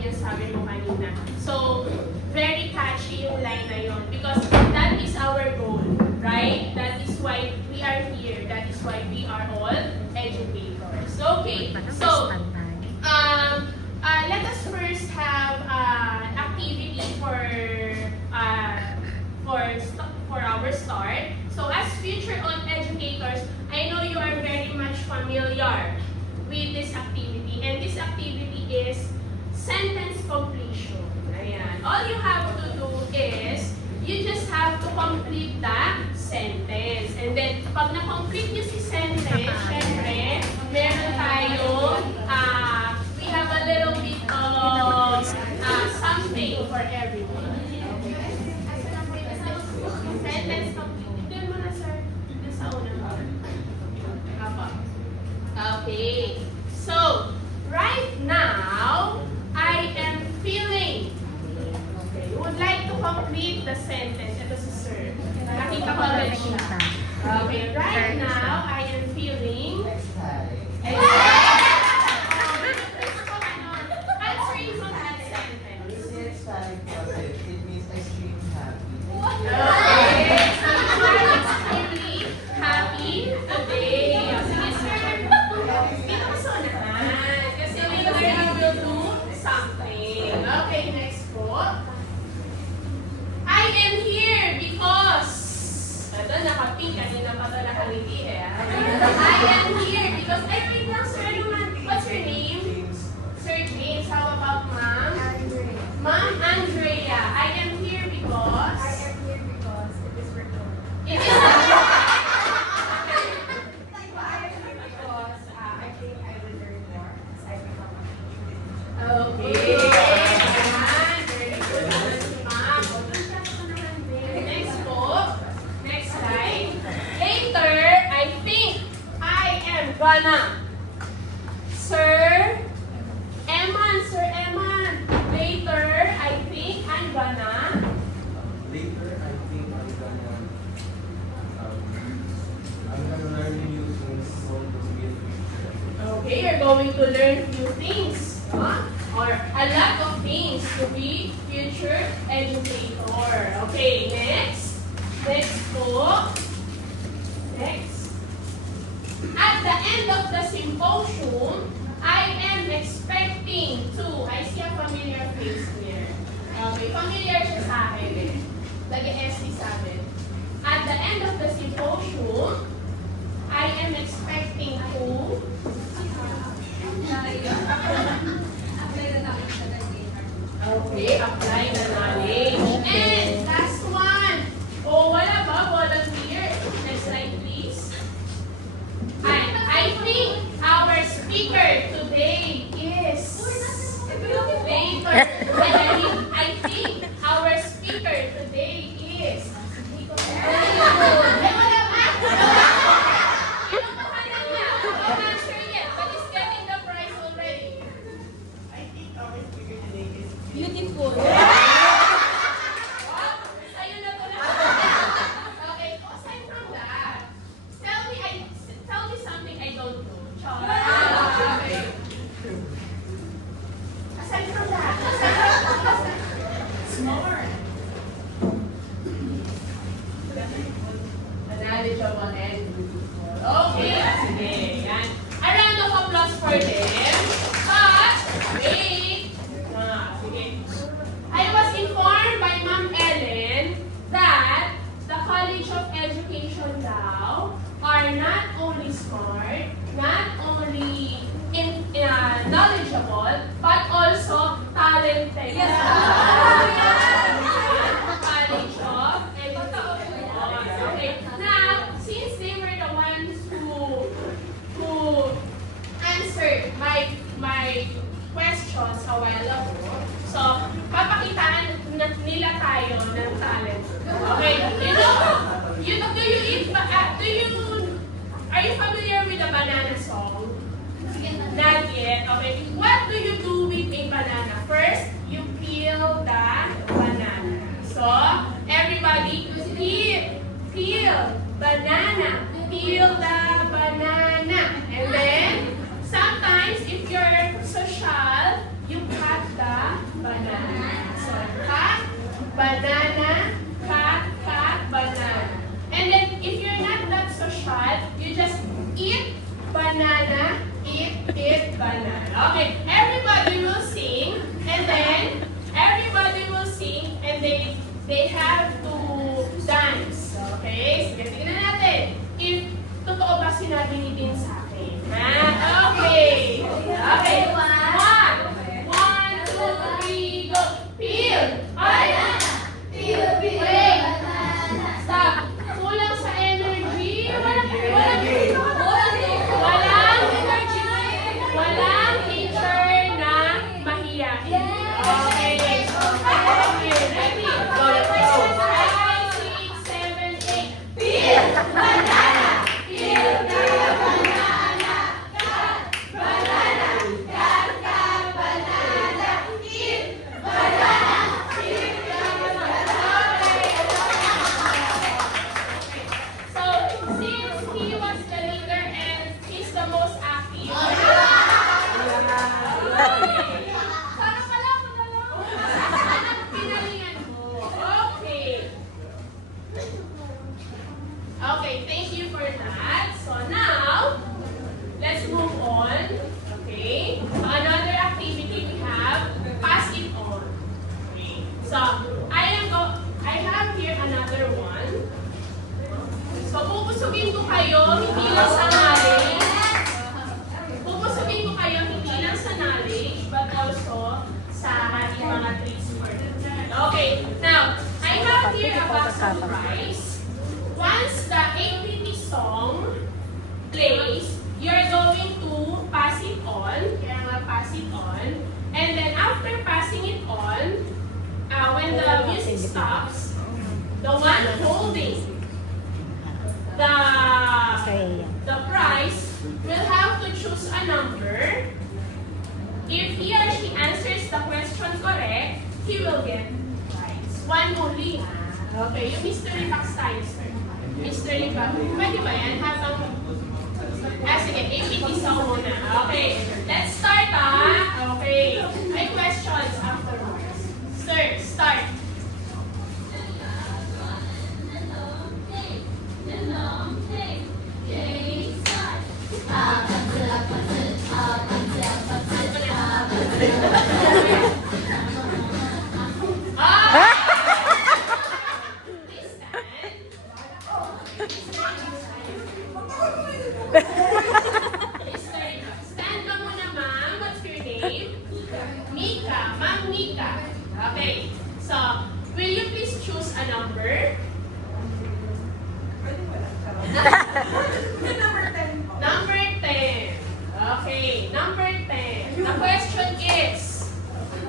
rin yung sabi mo kanina. So, very catchy yung line na yun because that is our goal, right? That is why we are here. That is why we are all educators. Okay, so, let us first have an activity for our start. So as future on educators, I know you are very much familiar with this activity, and this activity is sentence completion. Ayan. All you have to do is you just have to complete the sentence, and then pag na-complete nyo si sentence, syempre meron tayo we have a little bit of something for everyone. Sentence complete. Doon mo na, sir. Doon sa una. Apa. Okay. So, right now, I am feeling. Okay. You would like to complete the sentence. Ito si sir. Nakita ko rin siya. Okay. Right now, I am feeling. Kanina pa ito nakaliti eh. I am here because, ay wait lang sir, what's your name? Sir James, how about ma'am? Andrea. Ma'am Andrea, I am here because... I am here because it is recorded. It is... I am here because I think I will learn more as I become a teacher. Okay. Ayan, very good. Ma'am, next po. Next slide. Later, I think I am gonna. Sir Eman. Later, I think I'm gonna. learn new things for the future. Okay, you're going to learn few things, huh? Or a lot of things to be future educator. Okay, next. Next po. Next. At the end of the symposium, I am expecting to, I see a familiar face here. Okay, familiar siya sa akin eh. Nag-SC sa amin. At the end of the symposium, I am expecting to okay, apply the knowledge. And last one. Oh, wala ba? Volunteer. Next slide, please. I think our speaker today is later. I think our speaker today is wala ba? I'm not sure yet, but he's getting the prize already. I think our speaker today is Beautiful. Sa'yo na to lang. Okay, aside from that, tell me something I don't know. Char. Okay. Aside from that, smart. Knowledgeable and beautiful. Okay, sige. Yan. A round of applause for them. But, wait. Sige. I was informed by Ma'am Ellen that the College of Education daw are not only smart, not only knowledgeable, but also talented. Yes. College of Education. Okay. Now, since they were the ones who answered my questions a while ago, so papakitaan nila tayo ng talent. Okay. Are you familiar with the banana song? Not yet. Okay. What do you do with a banana? First, you peel the banana. So, everybody, peel banana. Peel the banana. And then, sometimes, if you're social, you cut the banana. So, cat, banana, cat, banana. And then, if you're not that social, you just eat banana, eat banana. Okay, everybody will sing, and then everybody will sing, and they have to dance. Okay, sige, tingnan natin. If totoo ba sinabi ni Din sa akin? Ha? Okay. Okay. One, two, three, go. Peel. Banana. Peel. Wait. Stop. Kulang sa energy. Walang energy. Walang teacher na mahiyain. Okay. Okay. Ready? Go. 5, 6, 7, 8. Peel. Banana. Peel. Banana. Cut. Banana. Cut. Banana. Eat. Banana. Eat. So, since he was the leader and he's the most active. Para pala ako na lang. Pinalingan mo. Okay. Okay, thank you for that. So now, let's move on. Okay. So another activity we have, pass it on. Okay. So I have here another one. So pupusugin ko kayo hindi lang sa knowledge. Pupusugin ko kayo hindi lang sa knowledge but also sa ating mga tricks for today. Okay. Now, I have here a box of rice. Once the APT song plays, you're going to pass it on. Kaya nga pass it on. And then after passing it on, when the music stops, the one holding the prize will have to choose a number. If he or she answers the question correct, he will get prize. One only. Okay, yung mystery box tayo, sir. Mystery box. Pwede ba yan? Sige, APT song muna. Okay, let's start Okay, may questions afterwards. Sir, start. Stand ka muna, ma'am. What's your name? Mika. Ma'am Mika. Okay. So, will you please choose a number? Number 10. Okay, number 10. The question is,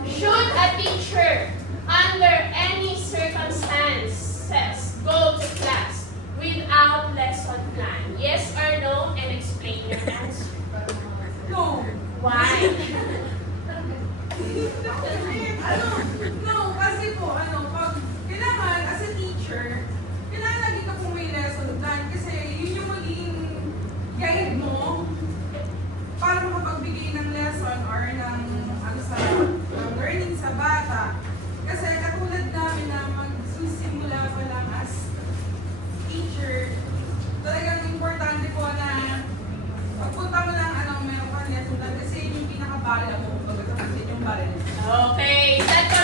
should a teacher, under any circumstances, go to class without lesson plan? Yes or no? And explain your answer. No. Why? No, kasi po, pag kailangan as a teacher, kailangan lagi ka po may lesson plan kasi yun yung magiging guide mo para makapagbigay ng lesson or ng learning sa bata. Kasi katulad namin na magsusimula pa lang as teacher, talagang importante po na pagpunta mo lang meron ka lesson plan kasi yun yung pinakabala mo pagkakasip yung baril. Okay, set ka